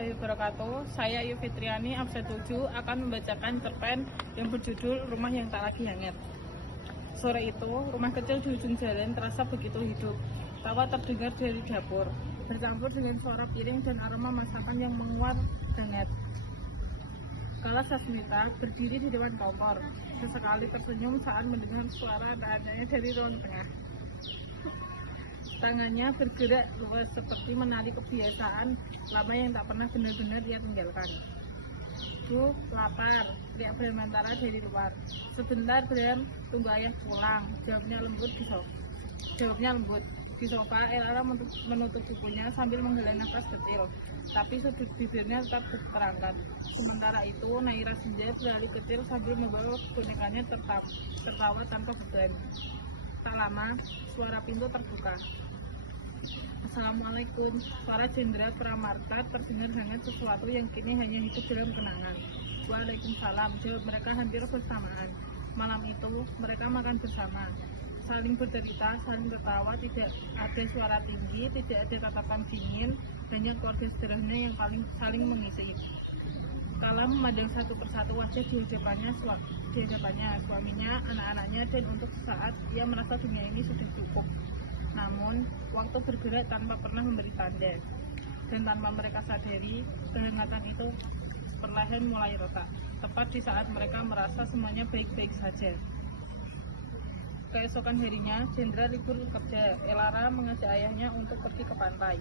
warahmatullahi wabarakatuh. Saya Ayu Fitriani, absen 7, akan membacakan cerpen yang berjudul Rumah yang Tak Lagi Hangat. Sore itu, rumah kecil di ujung jalan terasa begitu hidup. Tawa terdengar dari dapur, bercampur dengan suara piring dan aroma masakan yang menguat hangat. Kala Sasmita berdiri di depan kompor, sesekali tersenyum saat mendengar suara anak-anaknya dari ruang tengah. Tangannya bergerak luas seperti menari kebiasaan lama yang tak pernah benar-benar ia tinggalkan. Bu, lapar, teriak Bramantara dari luar. Sebentar, Bram, tunggu ayah pulang, jawabnya lembut. Di sofa, Elara menutup bukunya sambil menghela nafas kecil, tapi sudut bibirnya tetap terangkat. Sementara itu, Naira Senja berlari kecil sambil membawa bonekanya tertawa tanpa beban. Tak lama, suara pintu terbuka. Assalamualaikum, suara Jenderal Pramarta terdengar hangat, sesuatu yang kini hanya hidup dalam kenangan. Waalaikumsalam, jawab mereka hampir bersamaan. Malam itu, mereka makan bersama, saling bercerita, saling tertawa, tidak ada suara tinggi, tidak ada tatapan dingin, hanya keluarga sederhana yang saling mengisi. Kala memandang satu persatu wajah di hadapannya, suaminya, anak-anaknya, dan untuk sesaat ia merasa dunia ini sudah cukup. Namun, waktu bergerak tanpa pernah memberi tanda, dan tanpa mereka sadari, kehangatan itu perlahan mulai retak, tepat di saat mereka merasa semuanya baik-baik saja. Keesokan harinya, Jenderal libur kerja. Elara mengajak ayahnya untuk pergi ke pantai.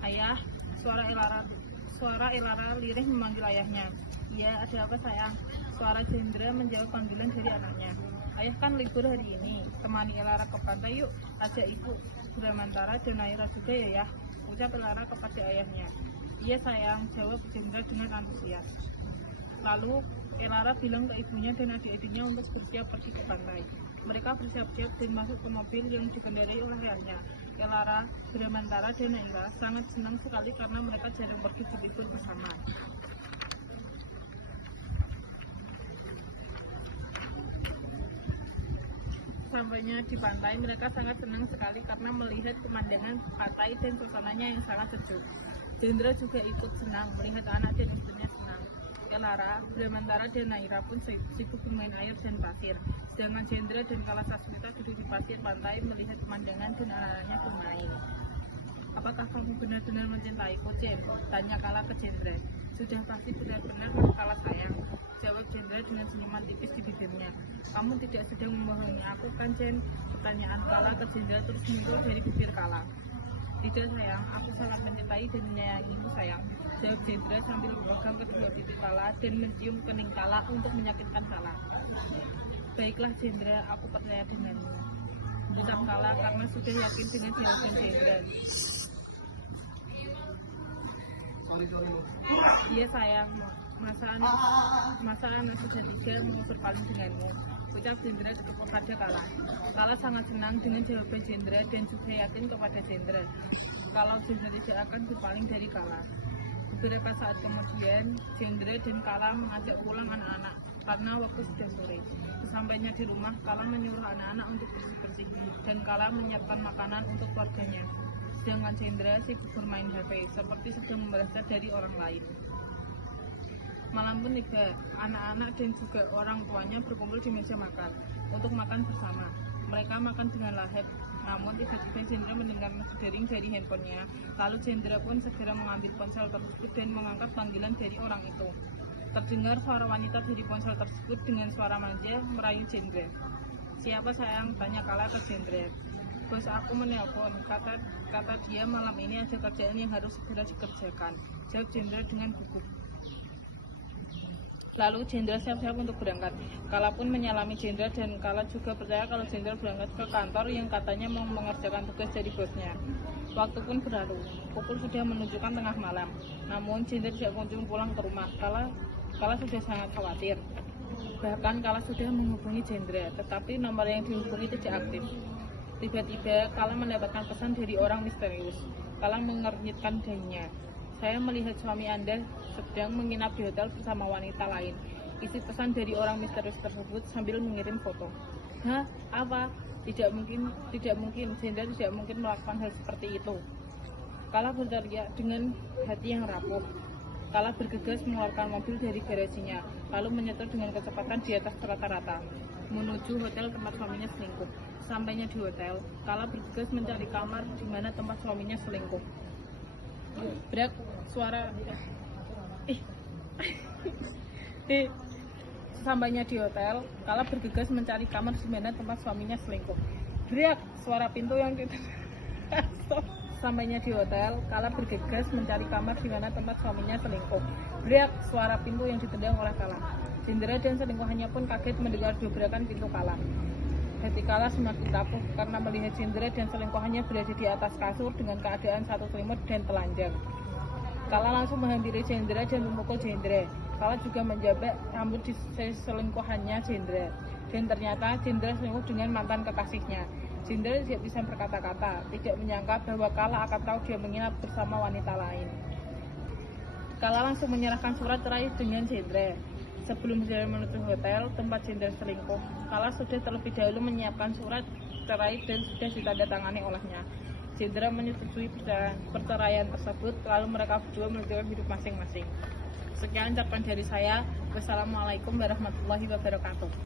Ayah, suara Elara lirih memanggil ayahnya. Iya, ada apa sayang? Suara Jenderal menjawab panggilan dari anaknya. Ayah kan libur hari ini, temani Elara ke pantai yuk, ajak ibu, Bramantara dan Naira juga ya, ucap Elara kepada ayahnya. Iya sayang, jawab Jenderal dengan antusias. Lalu Elara bilang ke ibunya dan adik-adiknya untuk bersiap pergi ke pantai. Mereka bersiap-siap dan masuk ke mobil yang dikendarai oleh ayahnya. Elara, Bramantara dan Naira sangat senang sekali karena mereka jarang pergi libur bersama. Sampainya di pantai, mereka sangat senang sekali karena melihat pemandangan pantai dan suasananya yang sangat sejuk. Jenderal juga ikut senang melihat anak dan istrinya senang. Elara, Bramantara dan Naira pun sibuk bermain air dan pasir, sedangkan Jenderal dan Kala Sasmita duduk di pasir pantai melihat pemandangan dan anak-anaknya bermain. Apakah kamu benar-benar mencintaiku, Jen? Tanya Kala ke Jenderal. Sudah pasti benar-benar Kala sayang, jawab Jenderal dengan senyuman tipis di bibirnya. Kamu tidak sedang membohongi aku kan, Jen? Pertanyaan Kala ke Jenderal terus muncul dari bibir Kala. Tidak sayang, aku sangat mencintai dan menyayangimu sayang, jawab Jenderal sambil memegang kedua pipi Kala dan mencium kening Kala untuk menyakitkan Kala. Baiklah Jenderal, aku percaya denganmu, ucap Kala karena sudah yakin dengan jawaban Jenderal. Iya sayang, masa anak sudah 3 mau berpaling denganmu, ucap Jenderal kepada Kala. Kala sangat senang dengan jawaban Jenderal dan juga yakin kepada Jenderal kalau Jenderal tidak akan berpaling dari Kala. Beberapa saat kemudian, Jenderal dan Kala mengajak pulang anak-anak karena waktu sudah sore. Sesampainya di rumah, Kala menyuruh anak-anak untuk bersih-bersih dan Kala menyiapkan makanan untuk keluarganya. Sedangkan Jenderal sibuk bermain HP seperti sedang belajar dari orang lain. Malam pun tiba, anak-anak dan juga orang tuanya berkumpul di meja makan untuk makan bersama. Mereka makan dengan lahap, namun tiba-tiba Jenderal mendengar dering dari handphonenya. Lalu Jenderal pun segera mengambil ponsel tersebut dan mengangkat panggilan dari orang itu. Terdengar suara wanita dari ponsel tersebut dengan suara manja merayu Jenderal. Siapa sayang? Tanya Kala ke Jenderal. Bos aku menelpon, kata dia malam ini ada kerjaan yang harus segera dikerjakan, jawab Jenderal dengan gugup. Lalu Jenderal siap-siap untuk berangkat. Kala pun menyalami Jenderal dan Kala juga percaya kalau Jenderal berangkat ke kantor yang katanya mau mengerjakan tugas dari bosnya. Waktu pun berlalu, pukul sudah menunjukkan tengah malam. Namun Jenderal tidak kunjung pulang ke rumah. Kala sudah sangat khawatir. Bahkan Kala sudah menghubungi Jenderal, tetapi nomor yang dihubungi tidak aktif. Tiba-tiba Kala mendapatkan pesan dari orang misterius. Kala mengernyitkan dahinya. Saya melihat suami Anda sedang menginap di hotel bersama wanita lain. Isi pesan dari orang misterius tersebut sambil mengirim foto. Hah? Apa? Tidak mungkin. Jenderal tidak mungkin melakukan hal seperti itu. Kala berteriak dengan hati yang rapuh. Kala bergegas mengeluarkan mobil dari garasinya, lalu menyetir dengan kecepatan di atas rata-rata menuju hotel tempat suaminya selingkuh. Sampainya di hotel, Kala bergegas mencari kamar di mana tempat suaminya selingkuh. Berak suara Sampainya di hotel, Kala bergegas mencari kamar di mana tempat suaminya selingkuh. Berak suara pintu yang Sampainya di hotel, Kala bergegas mencari kamar di mana tempat suaminya selingkuh. Berak suara pintu yang ditendang oleh Kala. Jendera dan selingkuhannya pun kaget mendengar dobrakan pintu Kala. Hati Kala semakin rapuh karena melihat Jendera dan selingkuhannya berada di atas kasur dengan keadaan satu selimut dan telanjang. Kala langsung menghampiri Jendera dan memukul Jendera. Kala juga menjabak rambut di selingkuhannya Jendera. Dan ternyata Jendera selingkuh dengan mantan kekasihnya. Jendera tidak bisa berkata-kata, tidak menyangka bahwa Kala akan tahu dia menginap bersama wanita lain. Kala langsung menyerahkan surat cerai dengan Jendera. Sebelum Jendera menuju hotel tempat Jendera selingkuh, Kala sudah terlebih dahulu menyiapkan surat cerai dan sudah ditandatangani olehnya. Jendera menyetujui perceraian tersebut, lalu mereka berdua melanjutkan hidup masing-masing. Sekian ucapan dari saya. Wassalamualaikum warahmatullahi wabarakatuh.